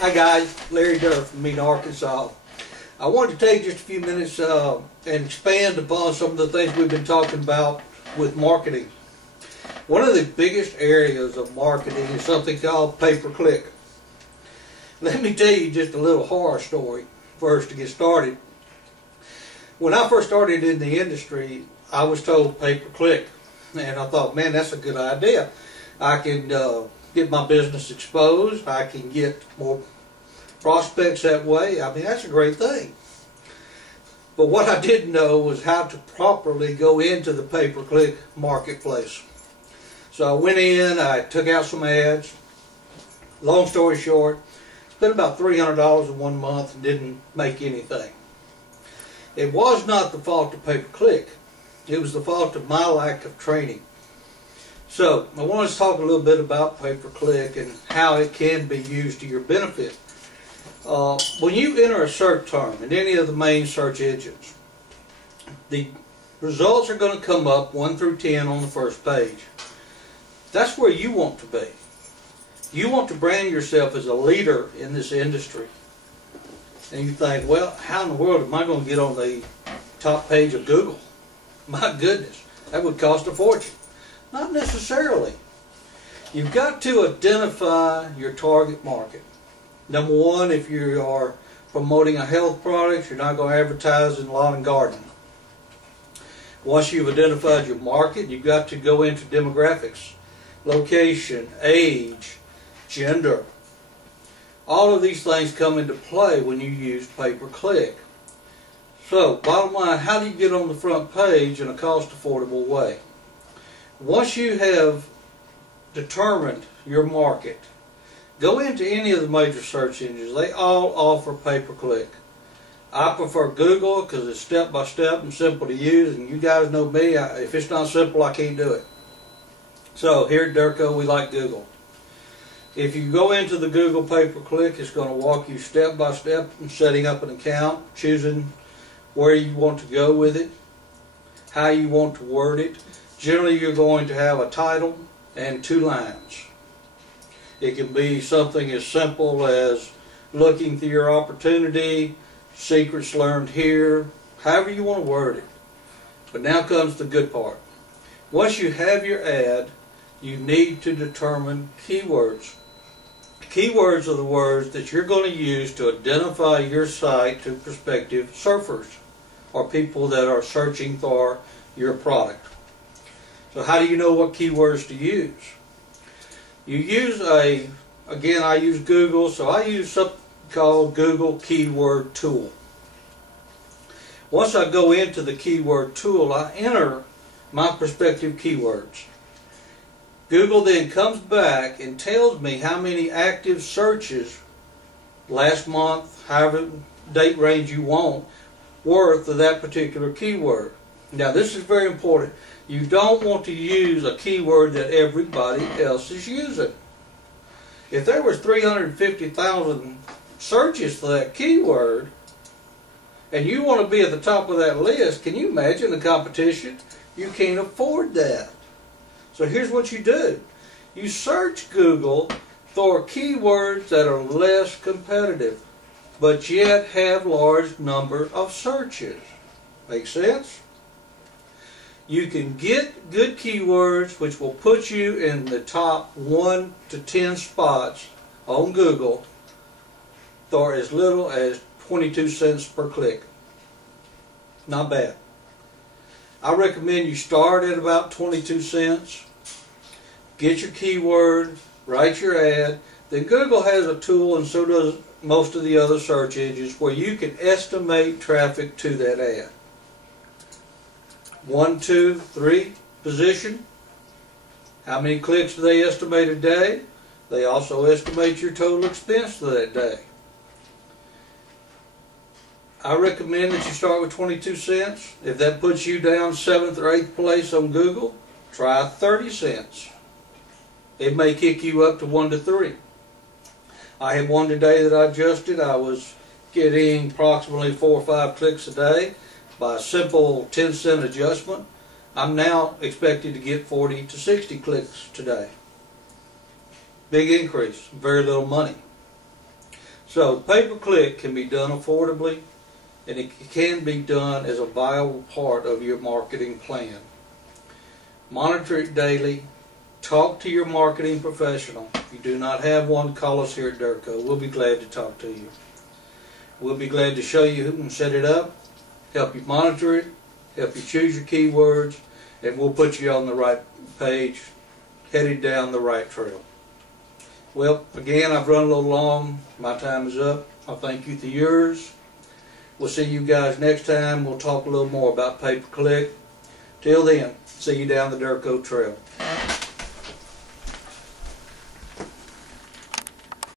Hi guys, Larry Durr from Mead, Arkansas. I wanted to take just a few minutes and expand upon some of the things we've been talking about with marketing. One of the biggest areas of marketing is something called pay-per-click. Let me tell you just a little horror story first to get started. When I first started in the industry, I was told pay-per-click, and I thought, man, that's a good idea. I can get my business exposed. I can get more prospects that way. I mean, that's a great thing. But what I didn't know was how to properly go into the pay-per-click marketplace. So I went in, I took out some ads. Long story short, spent about $300 in 1 month and didn't make anything. It was not the fault of pay-per-click. It was the fault of my lack of training. So I want to talk a little bit about pay-per-click and how it can be used to your benefit. When you enter a search term in any of the main search engines, the results are going to come up 1 through 10 on the first page. That's where you want to be. You want to brand yourself as a leader in this industry. And you think, well, how in the world am I going to get on the top page of Google? My goodness, that would cost a fortune. Not necessarily. You've got to identify your target market. Number one, if you are promoting a health product, you're not going to advertise in lawn and garden. Once you've identified your market, you've got to go into demographics, location, age, gender. All of these things come into play when you use pay-per-click. So, bottom line, how do you get on the front page in a cost-affordable way? Once you have determined your market, go into any of the major search engines. They all offer pay-per-click. I prefer Google because it's step-by-step and simple to use, and you guys know me, if it's not simple, I can't do it. So here at Durrco, we like Google. If you go into the Google pay-per-click, it's going to walk you step-by-step in setting up an account, choosing where you want to go with it, how you want to word it. Generally, you're going to have a title and 2 lines. It can be something as simple as looking through your opportunity, secrets learned here, however you want to word it. But now comes the good part. Once you have your ad, you need to determine keywords. Keywords are the words that you're going to use to identify your site to prospective surfers or people that are searching for your product. So how do you know what keywords to use? You use again, I use Google, so I use something called Google Keyword Tool. Once I go into the keyword tool, I enter my prospective keywords. Google then comes back and tells me how many active searches last month, however date range you want, worth of that particular keyword. Now this is very important. You don't want to use a keyword that everybody else is using. If there was 350,000 searches for that keyword, and you want to be at the top of that list, can you imagine the competition? You can't afford that. So here's what you do. You search Google for keywords that are less competitive, but yet have large number of searches. Make sense? You can get good keywords which will put you in the top 1 to 10 spots on Google for as little as 22 cents per click. Not bad. I recommend you start at about 22 cents. Get your keywords, write your ad. Then Google has a tool, and so does most of the other search engines, where you can estimate traffic to that ad. 1, 2, 3 position. How many clicks do they estimate a day? They also estimate your total expense for that day. I recommend that you start with 22 cents. If that puts you down 7th or 8th place on Google, try 30 cents. It may kick you up to 1 to 3. I had one today that I adjusted. I was getting approximately 4 or 5 clicks a day. By a simple 10-cent adjustment, I'm now expected to get 40 to 60 clicks today. Big increase, very little money. So pay-per-click can be done affordably, and it can be done as a viable part of your marketing plan. Monitor it daily. Talk to your marketing professional. If you do not have one, call us here at Durrco. We'll be glad to talk to you. We'll be glad to show you who can set it up, help you monitor it, help you choose your keywords, and we'll put you on the right page, headed down the right trail. Well, again, I've run a little long. My time is up. I thank you for yours. We'll see you guys next time. We'll talk a little more about pay-per-click. Till then, see you down the Durrco trail.